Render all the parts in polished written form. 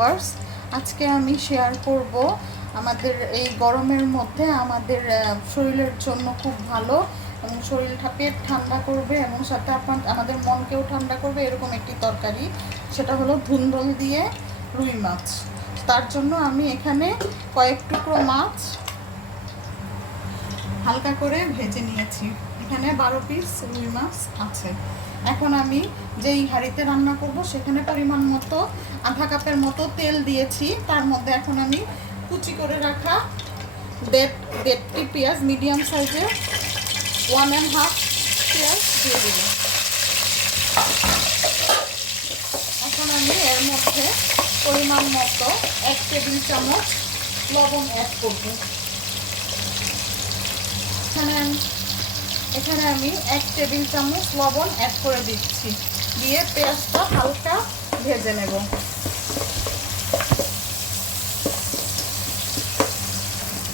Viewers, আজকে আমি share করব আমাদের এই গরমের মধ্যে আমাদের শরীরের জন্য খুব ভালো এবং শরীরটা পেট ঠান্ডা করবে এবং সাথে আমাদের মনকেও ঠান্ডা করবে এরকম একটি তরকারি। সেটা হলো ধুন্দল দিয়ে রুই মাছ। তার জন্য আমি এখানে কয়েক টুকরো মাছ হালকা করে ভেজে নিয়েছি। এখানে 12 পিস রুই মাছ আছে। এখন আমি যেই হাঁড়িতে রান্না করব সেখানে পরিমাণ মতো আধা কাপের মতো তেল দিয়েছি। তার মধ্যে এখন আমি কুচি করে রাখা দেড়টি পেঁয়াজ, মিডিয়াম সাইজের 1.5 পেঁয়াজ দিয়ে দিল। এখন আমি এর মধ্যে পরিমাণ মতো 1 টেবিল চামচ লবণ অ্যাড করব। এখানে আমি 1 টেবিল চামচ লবণ অ্যাড করে দিচ্ছি, দিয়ে পেঁয়াজটা হালকা ভেজে নেব।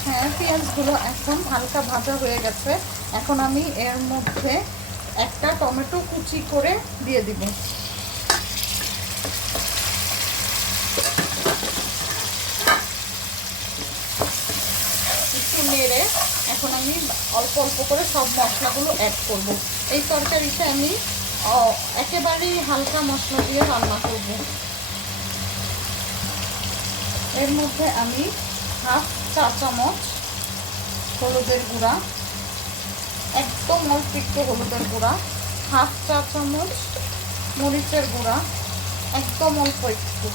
হ্যাঁ, পেঁয়াজগুলো এখন হালকা ভাজা হয়ে গেছে। এখন আমি এর মধ্যে একটা টমেটো কুচি করে দিয়ে দিব। একটু নেড়ে এখন আমি অল্প অল্প করে সব মশলাগুলো অ্যাড করব। এই তরকারিতে আমি একেবারেই হালকা মশলা দিয়ে রান্না করব। এর মধ্যে আমি 1/2 চা চামচ হলুদের গুঁড়া, একদম অল্প একটু হলুদের গুঁড়া, 1/2 চা চামচ মরিচের গুঁড়া, একদম অল্প একটু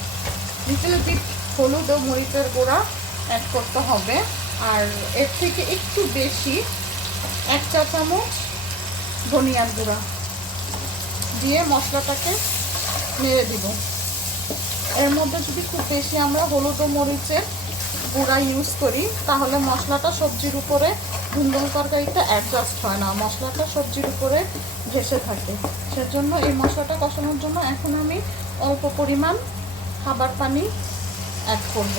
লিটল বিট হলুদ ও মরিচের গুঁড়া অ্যাড করতে হবে। আর এর থেকে একটু বেশি 1 চা চামচ ধনিয়ার গুঁড়া দিয়ে মশলাটাকে নেড়ে দিব। এর মধ্যে যদি খুব বেশি আমরা হলুদ ও মরিচের গুঁড়া ইউজ করি তাহলে মশলাটা সবজির উপরে, ধুন্দল তরকারিতে অ্যাডজাস্ট হয় না, মশলাটা সবজির উপরে ভেসে থাকে। সেজন্য এই মশলাটা কষানোর জন্য এখন আমি অল্প পরিমাণ খাবার পানি অ্যাড করব।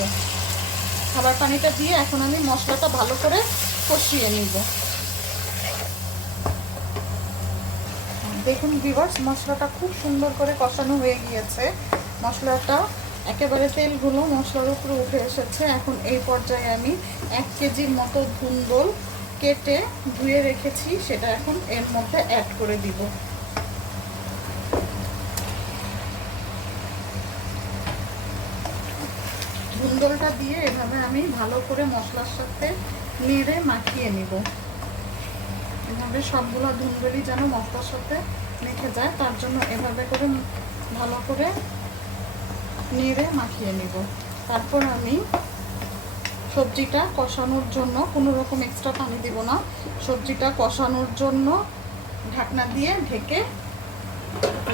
খাবার পানিটা দিয়ে এখন আমি মশলাটা ভালো করে কষিয়ে নিব। দেখুন ভিউয়ার্স, মশলাটা খুব সুন্দর করে কষানো হয়ে গিয়েছে। মশলাটা একেবারে তেলগুলো মশলার উপরে উঠে এসেছে। এখন এই পর্যায়ে আমি 1 কেজির মতো ধুন্দল কেটে ধুয়ে রেখেছি, সেটা এখন এর মধ্যে অ্যাড করে দিব। ধুন্দলটা দিয়ে এভাবে আমি ভালো করে মশলার সাথে নেড়ে মাখিয়ে নিব। এভাবে সবগুলো ধুন্দলই যেন মশলার সাথে মেখে যায়, তার জন্য এভাবে করে ভালো করে নেড়ে মাখিয়ে নিব। তারপর আমি সবজিটা কষানোর জন্য কোনো রকম এক্সট্রা পানি দিব না। সবজিটা কষানোর জন্য ঢাকনা দিয়ে ঢেকে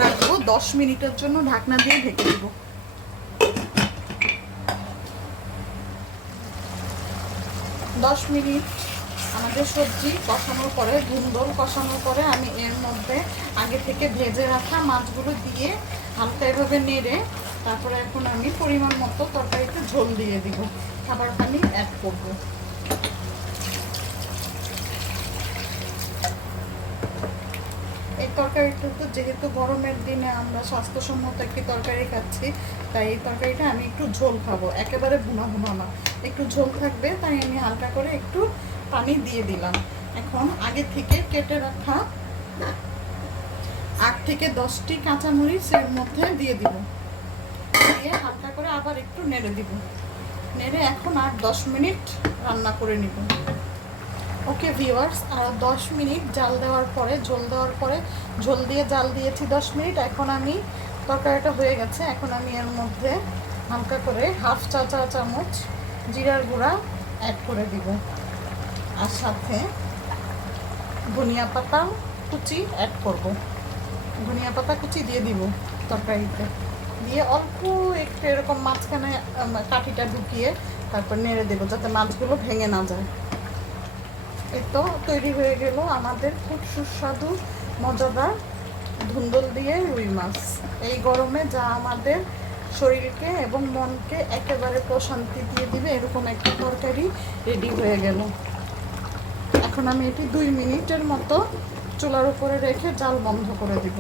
রাখবো। 10 মিনিটের জন্য ঢাকনা দিয়ে ঢেকে দিব। 10 মিনিট আমাদের সবজি কষানোর পরে, ধুন্দল কষানোর পরে আমি এর মধ্যে আগে থেকে ভেজে রাখা মাছগুলো দিয়ে হালকা এভাবে নেড়ে তারপরে এখন আমি পরিমাণ মতো তরকারিতে ঝোল দিয়ে দিব, খাবার পানি অ্যাড করব। এই তরকারিটা তো যেহেতু গরমের দিনে আমরা স্বাস্থ্যসম্মত একটি তরকারি খাচ্ছি, তাই এই তরকারিটা আমি একটু ঝোল খাবো, একেবারে ভুনা ভুনা না, একটু ঝোল থাকবে, তাই আমি হালকা করে একটু পানি দিয়ে দিলাম। এখন আগে থেকে কেটে রাখা 8 থেকে 10টি কাঁচামরিচ এর মধ্যে দিয়ে দিব, দিয়ে হালকা করে আবার একটু নেড়ে দিব। নেড়ে এখন আর 10 মিনিট রান্না করে নিব। ওকে ভিউয়ার্স, আর 10 মিনিট জাল দেওয়ার পরে, ঝোল দিয়ে জাল দিয়েছি 10 মিনিট। এখন আমি তরকারিটা হয়ে গেছে। এখন আমি এর মধ্যে হালকা করে 1/2 চা চামচ জিরার গুঁড়া অ্যাড করে দিব, আর সাথে ধনিয়া পাতা কুচি অ্যাড করব। ধনিয়া পাতা কুচি দিয়ে দিব তরকারিতে, দিয়ে অল্প একটু এরকম মাঝখানে কাঠিটা ঢুকিয়ে তারপর নেড়ে দেবো যাতে মাছগুলো ভেঙে না যায়। এই তো তৈরি হয়ে গেল আমাদের খুব সুস্বাদু মজাদার ধুন্দল দিয়ে রুই মাছ। এই গরমে যা আমাদের শরীরকে এবং মনকে একেবারে প্রশান্তি দিয়ে দিবে এরকম একটা তরকারি রেডি হয়ে গেল। এখন আমি এটি 2 মিনিটের মতো চুলার উপরে রেখে জাল বন্ধ করে দিব।